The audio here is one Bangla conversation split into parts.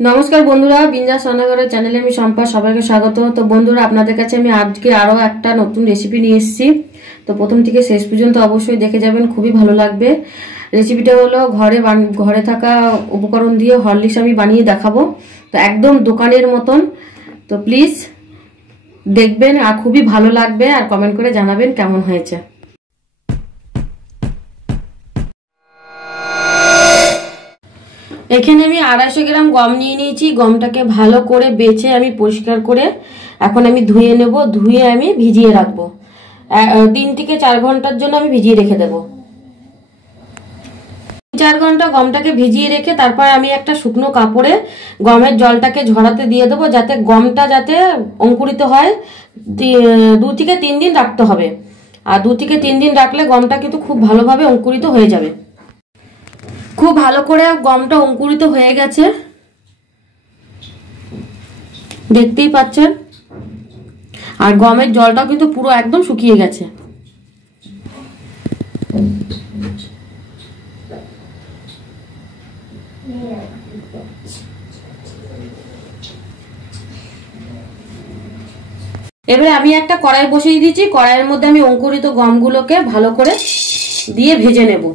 নমস্কার বন্ধুরা, বিন্দাস রান্নাঘরের চ্যানেলে আমি সম্পা, সবাইকে স্বাগত। তো বন্ধুরা, আপনাদের কাছে আমি আজকে আরো একটা নতুন রেসিপি নিয়ে এসেছি। তো প্রথম থেকে শেষ পর্যন্ত অবশ্যই দেখে যাবেন, খুবই ভালো লাগবে। রেসিপিটা হলো ঘরে থাকা উপকরণ দিয়ে হরলিক্স আমি বানিয়ে দেখাবো। তো একদম দোকানের মতন। তো প্লিজ দেখবেন, আর খুবই ভালো লাগবে, আর কমেন্ট করে জানাবেন কেমন হয়েছে। এখানে আমি 250 গ্রাম গম নিয়ে নিয়েছি। গমটাকে ভালো করে বেছে আমি পরিষ্কার করে এখন আমি ধুয়ে নেব। ধুয়ে আমি ভিজিয়ে রাখবো 3 থেকে 4 ঘন্টার জন্য আমি ভিজিয়ে রেখে দেব। 4 ঘন্টা গমটাকে ভিজিয়ে রেখে তারপর আমি একটা শুকনো কাপড়ে গমের জলটাকে ঝরাতে দিয়ে দেবো, যাতে গমটা যাতে অঙ্কুরিত হয়। 2 থেকে 3 দিন রাখতে হবে, আর 2 থেকে 3 দিন রাখলে গমটা কিন্তু খুব ভালোভাবে অঙ্কুরিত হয়ে যাবে। খুব ভালো করে গমটা অঙ্কুরিত হয়ে গেছে, দেখতেই পাচ্ছেন। আর গমের জলটাও কিন্তু পুরো একদম শুকিয়ে গেছে। এবারে আমি একটা কড়াই বসিয়ে দিয়েছি। কড়াইয়ের মধ্যে আমি অঙ্কুরিত গমগুলোকে ভালো করে দিয়ে ভেজে নেব।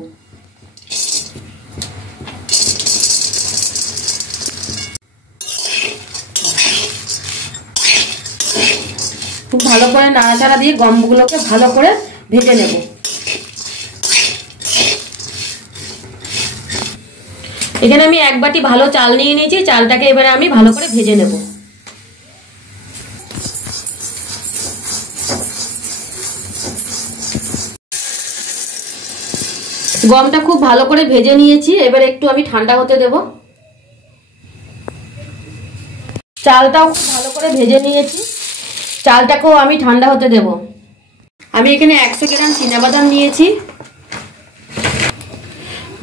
খুব ভালো করে নাড়াচাড়া দিয়ে গমগুলোকে ভালো করে ভেজে নেব। এখানে আমি 1 বাটি ভালো চাল নিয়ে নিয়েছি। চালটাকে এবারে আমি ভালো করে ভেজে নেব। গমটা খুব ভালো করে ভেজে নিয়েছি। এবার একটু আমি ঠান্ডা হতে দেব। চালটাও খুব ভালো করে ভেজে নিয়েছি। চালটাকেও আমি ঠান্ডা হতে দেব। আমি এখানে 100 গ্রাম চীনাবাদাম নিয়েছি।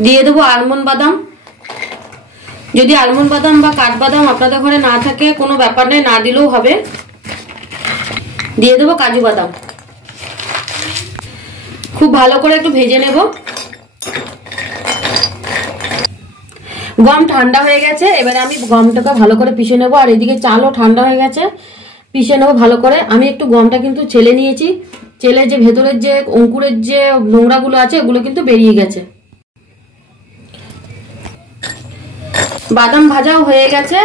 দিয়ে দেবো আলমন্ড বাদাম। যদি আলমন্ড বাদাম বা কাঠবাদাম আপনাদের ঘরে না থাকে কোনো ব্যাপার নেই, না দিলেও হবে। দিয়ে দেবো কাজু বাদাম। খুব ভালো করে একটু ভেজে নেব। গম ঠান্ডা হয়ে গেছে। এবারে আমি গমটাকে ভালো করে পিষে নেব। আর এদিকে চালও ঠান্ডা হয়ে গেছে, পিষে নেবো ভালো করে। আমি একটু গমটা কিন্তু ছেলে নিয়েছি। ছেলে যে ভেতরের যে অঙ্কুরের যে নোংরাগুলো আছে ওগুলো কিন্তু বেরিয়ে গেছে। বাদাম ভাজাও হয়ে গেছে।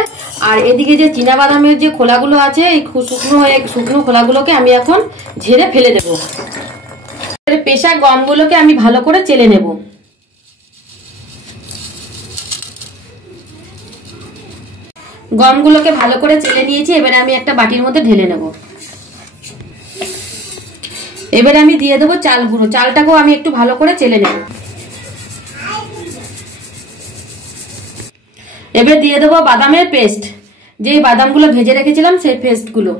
আর এদিকে যে চীনা বাদামের যে খোলাগুলো আছে, এই শুকনো খোলাগুলোকে আমি এখন ঝেড়ে ফেলে দেবো। পেশা গমগুলোকে আমি ভালো করে চেলে নেব। গমগুলোকে ভালো করে চেলে নিয়েছি। এবারে আমি একটা বাটির মধ্যে ঢেলে নেব। এবারে আমি দিয়ে দেবো চাল গুঁড়ো। চালটাকেও আমি একটু ভালো করে চেলে নেব। এবার দিয়ে দেবো বাদামের পেস্ট, যে বাদামগুলো ভেজে রেখেছিলাম সেই পেস্টগুলো।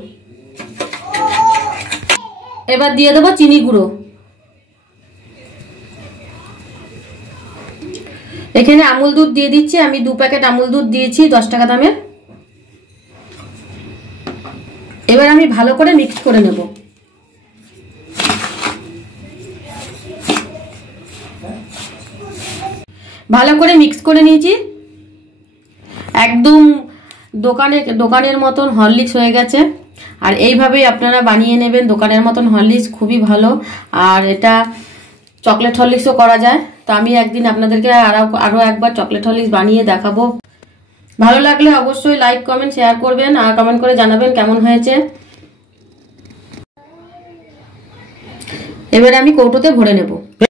এবার দিয়ে দেবো চিনি গুঁড়ো। এখানে আমুল দুধ দিয়ে দিচ্ছি। আমি 2 প্যাকেট আমুল দুধ দিয়েছি 10 টাকা দামের। এবার আমি ভালো করে মিক্স করে নেব। ভালো করে মিক্স করে নিয়েছি। একদম দোকানের মতন হরলিক্স হয়ে গেছে। আর এইভাবেই আপনারা বানিয়ে নেবেন দোকানের মতন হরলিক্স, খুবই ভালো। আর এটা চকলেট হরলিক্সও করা যায়। তো আমি একদিন আপনাদেরকে আরো একবার চকলেট হরলিক্স বানিয়ে দেখাবো। ভালো লাগলে অবশ্যই লাইক, কমেন্ট, শেয়ার করবেন, আর কমেন্ট করে জানাবেন কেমন হয়েছে। এবারে আমি কৌটোতে ভরে নেব।